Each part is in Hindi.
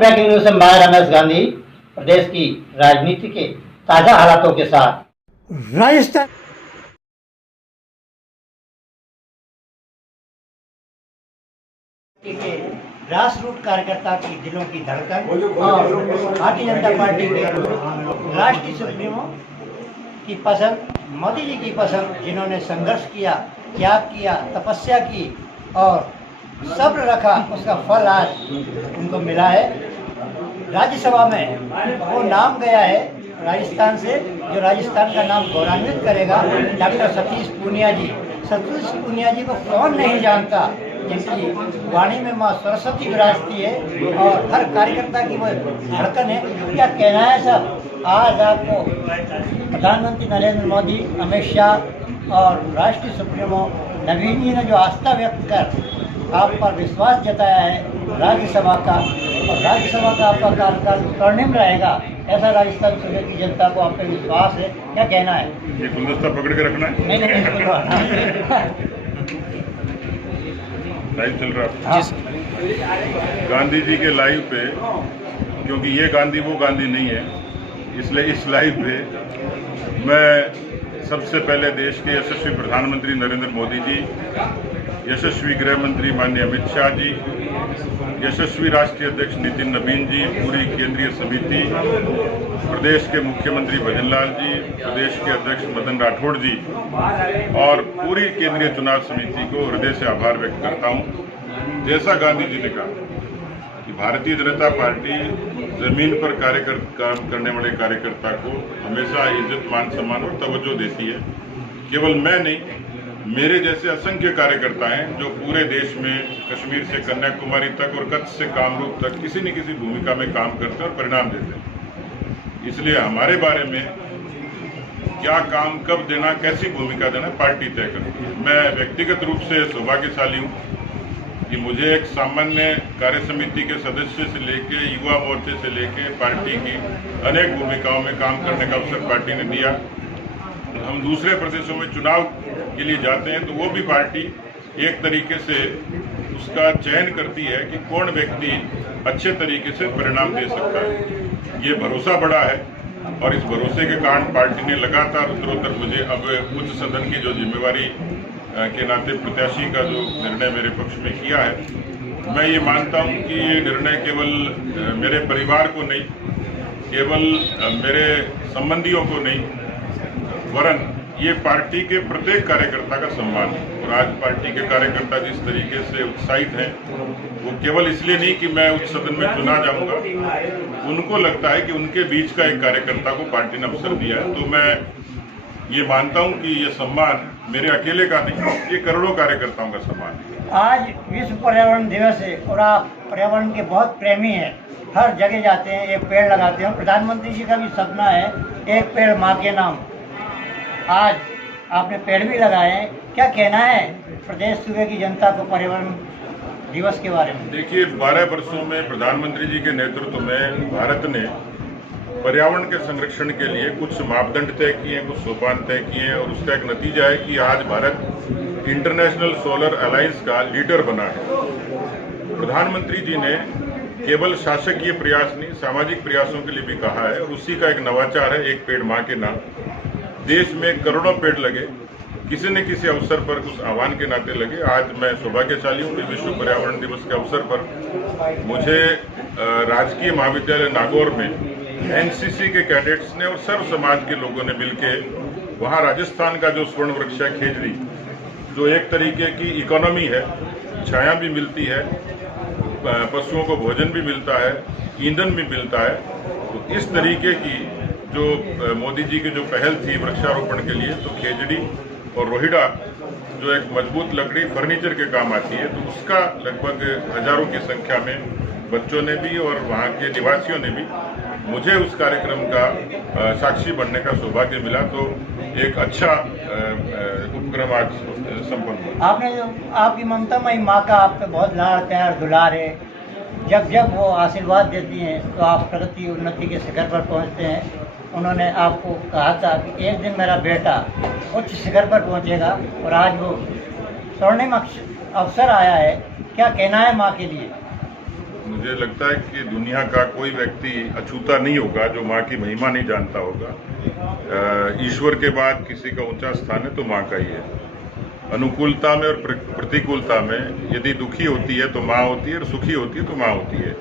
ब्रेकिंग न्यूज से मैं रमेश गांधी प्रदेश की राजनीति के ताजा हालातों के साथ। राजस्थान के ग्रास रूट कार्यकर्ता की दिलों की धड़कन और भारतीय जनता पार्टी के राष्ट्रीय सुप्रीमो की पसंद, मोदी जी की पसंद, जिन्होंने संघर्ष किया, त्याग किया, तपस्या की और सब्र रखा, उसका फल आज उनको मिला है। राज्यसभा में वो नाम गया है राजस्थान से, जो राजस्थान का नाम गौरवान्वित करेगा, डॉक्टर सतीश पूनिया जी। सतीश पूनिया जी को कौन नहीं जानता, जिनकी वाणी में माँ सरस्वती विराजती है और हर कार्यकर्ता की वो धड़कन है। क्या कहना है सब, आज आपको प्रधानमंत्री नरेंद्र मोदी, अमित शाह और राष्ट्रीय सुप्रीमो नवीन जी ने जो आस्था व्यक्त कर आप पर विश्वास जताया है राज्यसभा का, और राज्यसभा का आपका कार्यकाल स्वर्णिम रहेगा, ऐसा राजस्थान सूबे की जनता को आप पे विश्वास है। क्या कहना है? ये गुलदस्ता पकड़ के रखना है। नहीं लाइव चल रहा है। हाँ। गांधी जी के लाइव पे, क्योंकि ये गांधी वो गांधी नहीं है, इसलिए इस लाइव पे मैं सबसे पहले देश के यशस्वी प्रधानमंत्री नरेंद्र मोदी जी, यशस्वी गृह मंत्री माननीय अमित शाह जी, यशस्वी राष्ट्रीय अध्यक्ष नितिन नवीन जी, पूरी केंद्रीय समिति, प्रदेश के मुख्यमंत्री भजनलाल जी, प्रदेश के अध्यक्ष मदन राठौड़ जी और पूरी केंद्रीय चुनाव समिति को हृदय से आभार व्यक्त करता हूं। जैसा गांधी जी ने कहा कि भारतीय जनता पार्टी जमीन पर काम करने वाले कार्यकर्ता को हमेशा इज्जत, मान सम्मान और तवज्जो देती है। केवल मैं नहीं, मेरे जैसे असंख्य कार्यकर्ता हैं जो पूरे देश में कश्मीर से कन्याकुमारी तक और कच्छ से कामरूप तक किसी न किसी भूमिका में काम करते हैं और परिणाम देते हैं। इसलिए हमारे बारे में क्या काम कब देना, कैसी भूमिका देना, पार्टी तय करती है। मैं व्यक्तिगत रूप से सौभाग्यशाली हूँ कि मुझे एक सामान्य कार्य समिति के सदस्य से लेके युवा मोर्चे से लेके पार्टी की अनेक भूमिकाओं में काम करने का अवसर पार्टी ने दिया। हम दूसरे प्रदेशों में चुनाव के लिए जाते हैं तो वो भी पार्टी एक तरीके से उसका चयन करती है कि कौन व्यक्ति अच्छे तरीके से परिणाम दे सकता है। ये भरोसा बड़ा है और इस भरोसे के कारण पार्टी ने लगातार उत्तरोत्तर मुझे अब उच्च सदन की जो जिम्मेवारी के नाते प्रत्याशी का जो निर्णय मेरे पक्ष में किया है, मैं ये मानता हूँ कि ये निर्णय केवल मेरे परिवार को नहीं, केवल मेरे संबंधियों को नहीं, वरन ये पार्टी के प्रत्येक कार्यकर्ता का सम्मान है। और आज पार्टी के कार्यकर्ता जिस तरीके से उत्साहित हैं, वो केवल इसलिए नहीं कि मैं उच्च सदन में चुना जाऊंगा, उनको लगता है कि उनके बीच का एक कार्यकर्ता को पार्टी ने अवसर दिया है। तो मैं ये मानता हूं कि ये सम्मान मेरे अकेले का नहीं, ये करोड़ों कार्यकर्ताओं का सम्मान है। आज विश्व पर्यावरण दिवस है और आप पर्यावरण के बहुत प्रेमी हैं, हर जगह जाते हैं, एक पेड़ लगाते हैं। प्रधानमंत्री जी का भी सपना है एक पेड़ माँ के नाम। आज आपने पेड़ भी लगाए हैं, क्या कहना है प्रदेश सूबे की जनता को पर्यावरण दिवस के बारे में? देखिए, 12 वर्षों में प्रधानमंत्री जी के नेतृत्व में भारत ने पर्यावरण के संरक्षण के लिए कुछ मापदंड तय किए, कुछ सोपान तय किए हैं और उसका एक नतीजा है कि आज भारत इंटरनेशनल सोलर अलायंस का लीडर बना है। प्रधानमंत्री जी ने केवल शासकीय प्रयास नहीं, सामाजिक प्रयासों के लिए भी कहा है और उसी का एक नवाचार है एक पेड़ माँ के नाम। देश में करोड़ों पेड़ लगे, किसी न किसी अवसर पर उस आह्वान के नाते लगे। आज मैं सौभाग्यशाली हूँ कि विश्व पर्यावरण दिवस के अवसर पर मुझे राजकीय महाविद्यालय नागौर में एनसीसी के कैडेट्स ने और सर्व समाज के लोगों ने मिलकर वहाँ राजस्थान का जो स्वर्ण वृक्ष है खेजड़ी, जो एक तरीके की इकोनॉमी है, छाया भी मिलती है, पशुओं को भोजन भी मिलता है, ईंधन भी मिलता है। तो इस तरीके की जो मोदी जी की जो पहल थी वृक्षारोपण के लिए, तो खेजड़ी और रोहिड़ा जो एक मजबूत लकड़ी फर्नीचर के काम आती है, तो उसका लगभग हजारों की संख्या में बच्चों ने भी और वहाँ के निवासियों ने भी मुझे उस कार्यक्रम का साक्षी बनने का सौभाग्य मिला। तो एक अच्छा उपक्रम आज संपन्न हुआ। आपने जो आपकी ममता मई माँ का आप पे बहुत लाड़ प्यार दुलार है, जब जब वो आशीर्वाद देती हैं तो आप प्रगति उन्नति के शिखर पर पहुँचते हैं। उन्होंने आपको कहा था कि एक दिन मेरा बेटा उच्च शिखर पर पहुँचेगा और आज वो स्वर्णिम अवसर आया है। क्या कहना है माँ के लिए? मुझे लगता है कि दुनिया का कोई व्यक्ति अछूता नहीं होगा जो माँ की महिमा नहीं जानता होगा। ईश्वर के बाद किसी का ऊंचा स्थान है तो माँ का ही है। अनुकूलता में और प्रतिकूलता में यदि दुखी होती है तो माँ होती है और सुखी होती है तो माँ होती है।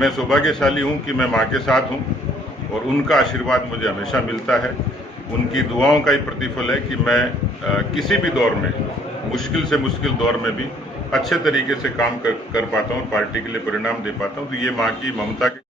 मैं सौभाग्यशाली हूँ कि मैं माँ के साथ हूँ और उनका आशीर्वाद मुझे हमेशा मिलता है। उनकी दुआओं का ही प्रतिफल है कि मैं किसी भी दौर में, मुश्किल से मुश्किल दौर में भी अच्छे तरीके से काम कर पाता हूँ और पार्टी के लिए परिणाम दे पाता हूँ। तो ये माँ की ममता के